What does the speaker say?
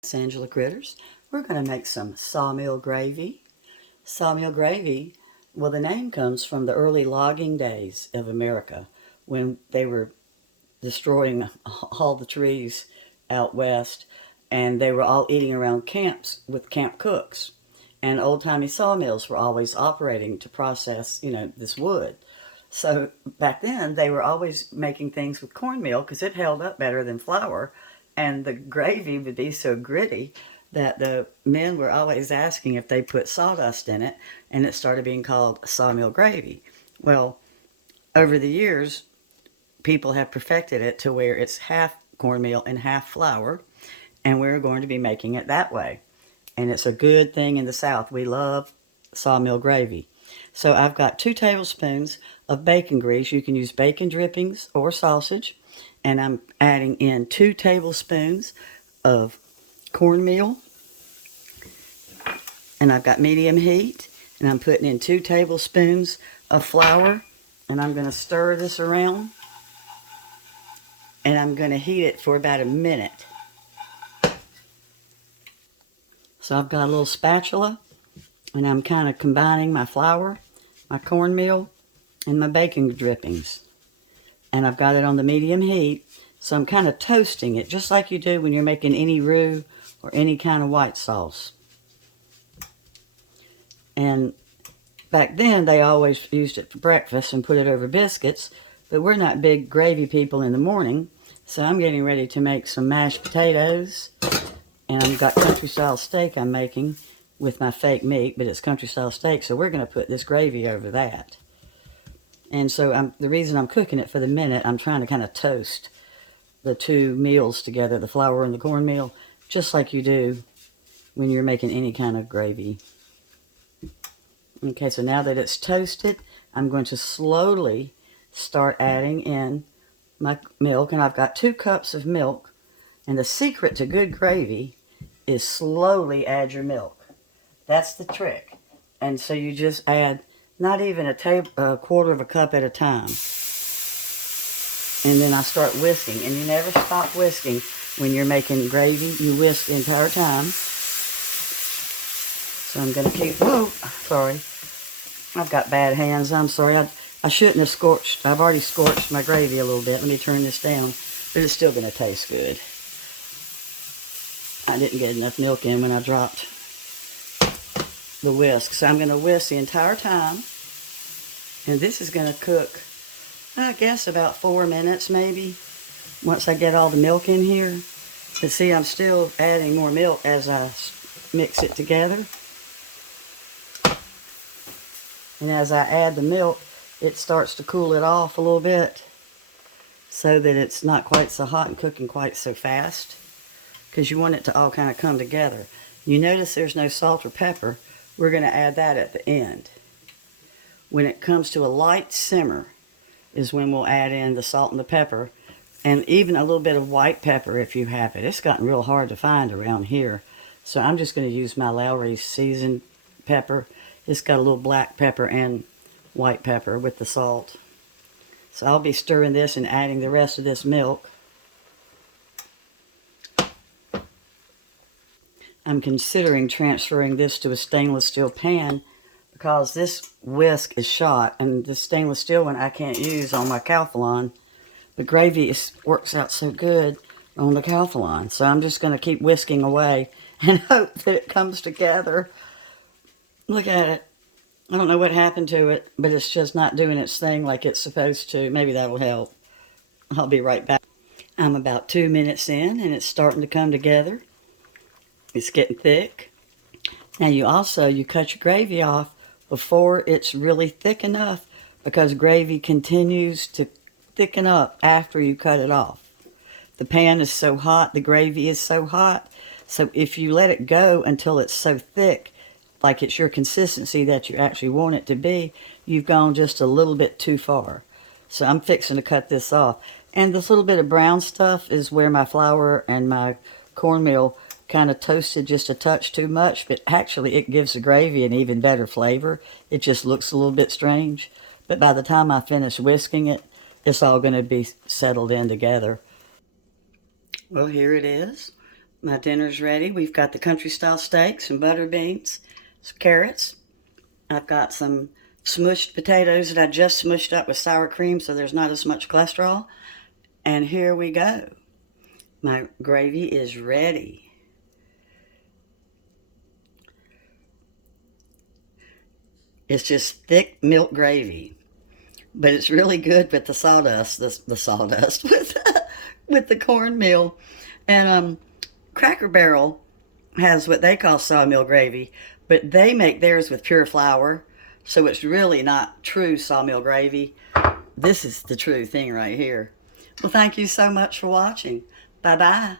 It's Angela Critters. We're going to make some sawmill gravy. Sawmill gravy, well, the name comes from the early logging days of America when they were destroying all the trees out west, and they were all eating around camps with camp cooks. And old-timey sawmills were always operating to process, this wood. So back then, they were always making things with cornmeal because it held up better than flour. And the gravy would be so gritty that the men were always asking if they put sawdust in it, and it started being called sawmill gravy. Well, over the years, people have perfected it to where it's half cornmeal and half flour, and we're going to be making it that way. And it's a good thing in the South. We love sawmill gravy. So I've got 2 tablespoons of bacon grease. You can use bacon drippings or sausage. And I'm adding in 2 tablespoons of cornmeal. And I've got medium heat. And I'm putting in 2 tablespoons of flour. And I'm going to stir this around. And I'm going to heat it for about a minute. So I've got a little spatula. And I'm kind of combining my flour, my cornmeal, and my bacon drippings. And I've got it on the medium heat, so I'm kind of toasting it, just like you do when you're making any roux or any kind of white sauce. And back then, they always used it for breakfast and put it over biscuits, but we're not big gravy people in the morning, so I'm getting ready to make some mashed potatoes, and I've got country-style steak I'm making with my fake meat, but it's country-style steak, so we're going to put this gravy over that. And so the reason I'm cooking it for the minute, I'm trying to kind of toast the 2 meals together, the flour and the cornmeal, just like you do when you're making any kind of gravy. Okay, so now that it's toasted, I'm going to slowly start adding in my milk, and I've got 2 cups of milk, and the secret to good gravy is slowly add your milk. That's the trick. And so you just add not even a quarter of a cup at a time. And then I start whisking. And you never stop whisking when you're making gravy. You whisk the entire time. So I'm going to keep... Whoa! Sorry. I've got bad hands. I'm sorry. I shouldn't have scorched. I've already scorched my gravy a little bit. Let me turn this down. But it's still going to taste good. I didn't get enough milk in when I dropped the whisk. So I'm going to whisk the entire time. And this is going to cook, I guess, about 4 minutes maybe, once I get all the milk in here. But see, I'm still adding more milk as I mix it together. And as I add the milk, it starts to cool it off a little bit so that it's not quite so hot and cooking quite so fast, because you want it to all kind of come together. You notice there's no salt or pepper. We're going to add that at the end. When it comes to a light simmer is when we'll add in the salt and the pepper, and even a little bit of white pepper if you have it. It's gotten real hard to find around here. So I'm just going to use my Lowry's seasoned pepper. It's got a little black pepper and white pepper with the salt. So I'll be stirring this and adding the rest of this milk. I'm considering transferring this to a stainless steel pan because this whisk is shot, and the stainless steel one I can't use on my Calphalon. The gravy works out so good on the Calphalon. So I'm just going to keep whisking away and hope that it comes together. Look at it. I don't know what happened to it, but it's just not doing its thing like it's supposed to. Maybe that'll help. I'll be right back. I'm about 2 minutes in, and it's starting to come together. It's getting thick. Now you cut your gravy off before it's really thick enough, because gravy continues to thicken up after you cut it off. The pan is so hot, the gravy is so hot, so if you let it go until it's so thick, like it's your consistency that you actually want it to be, you've gone just a little bit too far. So I'm fixing to cut this off. And this little bit of brown stuff is where my flour and my cornmeal kind of toasted just a touch too much, but actually it gives the gravy an even better flavor. It just looks a little bit strange. But by the time I finish whisking it, it's all going to be settled in together. Well, here it is. My dinner's ready. We've got the country style steak, some butter beans, some carrots. I've got some smushed potatoes that I just smushed up with sour cream so there's not as much cholesterol. And here we go. My gravy is ready. It's just thick milk gravy. But it's really good with the sawdust, the sawdust, with the cornmeal. And Cracker Barrel has what they call SawMill Gravy, but they make theirs with pure flour, so it's really not true SawMill Gravy. This is the true thing right here. Well, thank you so much for watching. Bye-bye.